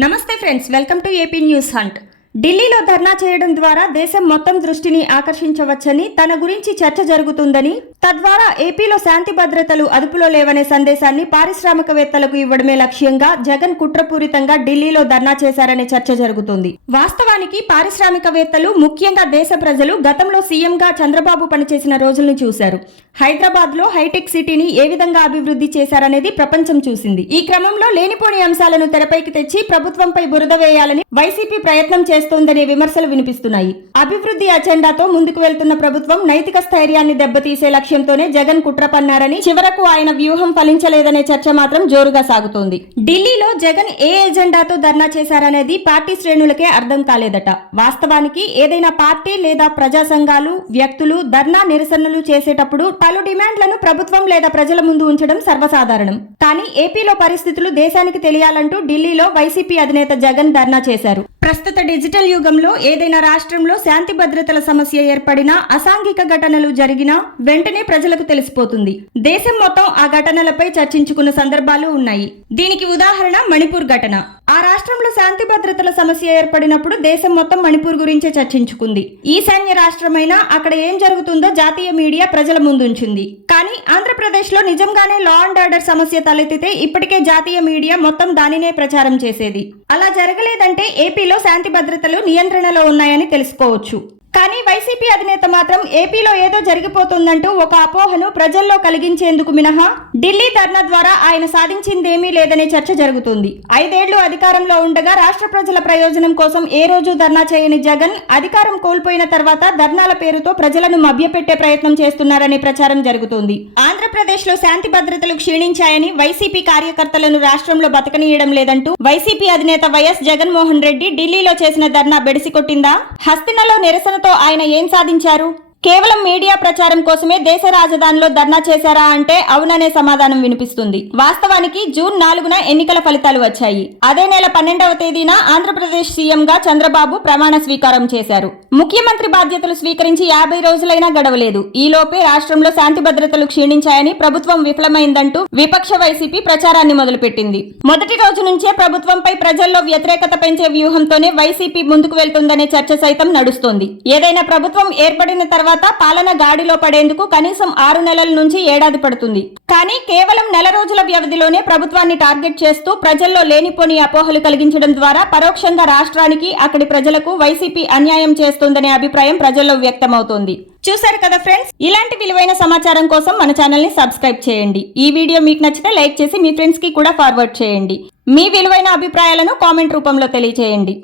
నమస్తే friends, welcome to AP news hunt. ఢిల్లీలో ధర్నా చేయడం ద్వారా దేశం మొత్తం దృష్టిని ఆకర్షించవచ్చని, తన గురించి చర్చ జరుగుతుందని, తద్వారా ఏపీలో శాంతి భద్రతలు అదుపులో లేవనే సందేశాన్ని పారిశ్రామికవేత్తలకు ఇవ్వడమే లక్ష్యంగా జగన్ కుట్రపూరితంగా ఢిల్లీలో ధర్నా చేశారనే చర్చ జరుగుతుంది. వాస్తవానికి పారిశ్రామికవేత్తలు, ముఖ్యంగా దేశ ప్రజలు గతంలో సీఎంగా చంద్రబాబు పనిచేసిన రోజుల్ని చూశారు. హైదరాబాద్ లో హైటెక్ సిటీని ఏ విధంగా అభివృద్ధి చేశారనేది ప్రపంచం చూసింది. ఈ క్రమంలో లేనిపోని అంశాలను తెరపైకి తెచ్చి ప్రభుత్వంపై బురద వేయాలని వైసీపీ ప్రయత్నం చేస్తోందనే విమర్శలు వినిపిస్తున్నాయి. అభివృద్ధి అజెండాతో ముందుకు వెళ్తున్న ప్రభుత్వం నైతిక స్థైర్యాన్ని దెబ్బతీసే లక్ష్యంతోనే జగన్ కుట్ర పన్నారని, చివరకు ఆయన వ్యూహం ఫలించలేదనే చర్చ మాత్రం జోరుగా సాగుతోంది. ఢిల్లీలో జగన్ ఏ ఎజెండాతో ధర్నా చేశారనేది పార్టీ శ్రేణులకే అర్థం కాలేదట. వాస్తవానికి ఏదైనా పార్టీ లేదా ప్రజా సంఘాలు, వ్యక్తులు ధర్నా నిరసనలు చేసేటప్పుడు పలు డిమాండ్లను ప్రభుత్వం లేదా ప్రజల ముందు ఉంచడం సర్వసాధారణం. కానీ ఏపీలో పరిస్థితులు దేశానికి తెలియాలంటూ ఢిల్లీలో వైసీపీ అధినేత జగన్ ధర్నా చేశారు. ప్రస్తుత డిజిటల్ యుగంలో ఏదైనా రాష్ట్రంలో శాంతి భద్రతల సమస్య ఏర్పడినా, అసాంఘిక ఘటనలు జరిగినా వెంటనే ప్రజలకు తెలిసిపోతుంది. దేశం మొత్తం ఆ ఘటనలపై చర్చించుకున్న సందర్భాలు ఉన్నాయి. దీనికి ఉదాహరణ మణిపూర్ ఘటన. ఆ రాష్ట్రంలో శాంతి భద్రతల సమస్య ఏర్పడినప్పుడు దేశం మొత్తం మణిపూర్ గురించే చర్చించుకుంది. ఈశాన్య రాష్ట్రమైనా అక్కడ ఏం జరుగుతుందో జాతీయ మీడియా ప్రజల ముందుంచింది. కానీ ఆంధ్రప్రదేశ్ లో నిజంగానే లా అండ్ ఆర్డర్ సమస్య తలెత్తితే ఇప్పటికే జాతీయ మీడియా మొత్తం దానినే ప్రచారం చేసేది. అలా జరగలేదంటే ఏపీలో శాంతి భద్రతలు నియంత్రణలో ఉన్నాయని తెలుసుకోవచ్చు. కానీ వైసీపీ అధినేత మాత్రం ఏపీలో ఏదో జరిగిపోతుందంటూ ఒక అపోహను ప్రజల్లో కలిగించేందుకు మినహా ఢిల్లీ ధర్నా ద్వారా ఆయన సాధించిందేమీ లేదనే చర్చ జరుగుతుంది. 5 ఏళ్లు అధికారంలో ఉండగా రాష్ట్ర ప్రజల ప్రయోజనం కోసం ఏ రోజు ధర్నా చేయని జగన్ అధికారం కోల్పోయిన తర్వాత ధర్నాల పేరుతో ప్రజలను మభ్యపెట్టే ప్రయత్నం చేస్తున్నారనే ప్రచారం జరుగుతోంది. ఆంధ్రప్రదేశ్ లో శాంతి భద్రతలు క్షీణించాయని, వైసీపీ కార్యకర్తలను రాష్ట్రంలో బతకనీయడం లేదంటూ వైసీపీ అధినేత వైఎస్ జగన్మోహన్ రెడ్డి ఢిల్లీలో చేసిన ధర్నా బెడిసికొట్టిందా? హస్తినలో నిరసన ఆయన ఏం సాధించారు? కేవలం మీడియా ప్రచారం కోసమే దేశ రాజధానిలో ధర్నా చేశారా అంటే అవుననే సమాధానం వినిపిస్తుంది. వాస్తవానికి జూన్ 4న ఎన్నికల ఫలితాలు వచ్చాయి. అదే నెల 12వ తేదీన ఆంధ్రప్రదేశ్ సీఎంగా చంద్రబాబు ప్రమాణ స్వీకారం చేశారు. ముఖ్యమంత్రి బాధ్యతలు స్వీకరించి 50 రోజులైనా గడవలేదు. ఈలోపే రాష్ట్రంలో శాంతి భద్రతలు క్షీణించాయని, ప్రభుత్వం విఫలమైందంటూ విపక్ష వైసీపీ ప్రచారాన్ని మొదలుపెట్టింది. మొదటి రోజు నుంచే ప్రభుత్వంపై ప్రజల్లో వ్యతిరేకత పెంచే వ్యూహంతోనే వైసీపీ ముందుకు వెళ్తుందనే చర్చ సైతం నడుస్తోంది. ఏదైనా ప్రభుత్వం ఏర్పడిన తర్వాత పాలన గాడిలో పడేందుకు కనీసం 6 నెలల నుంచి ఏడాది పడుతుంది. కానీ కేవలం నెల రోజుల వ్యవధిలోనే ప్రభుత్వాన్ని టార్గెట్ చేస్తూ ప్రజల్లో లేనిపోని అపోహలు కలిగించడం ద్వారా పరోక్షంగా రాష్ట్రానికి, అక్కడి ప్రజలకు వైసీపీ అన్యాయం చేస్తోందనే అభిప్రాయం ప్రజల్లో వ్యక్తమవుతోంది. చూశారు కదా ఫ్రెండ్స్, ఇలాంటి విలువైన సమాచారం కోసం మన ఛానల్ ని సబ్స్క్రైబ్ చేయండి. ఈ వీడియో మీకు నచ్చితే లైక్ చేసి మీ ఫ్రెండ్స్ కి కూడా ఫార్వర్డ్ చేయండి. మీ విలువైన అభిప్రాయాలను కామెంట్ రూపంలో తెలియజేయండి.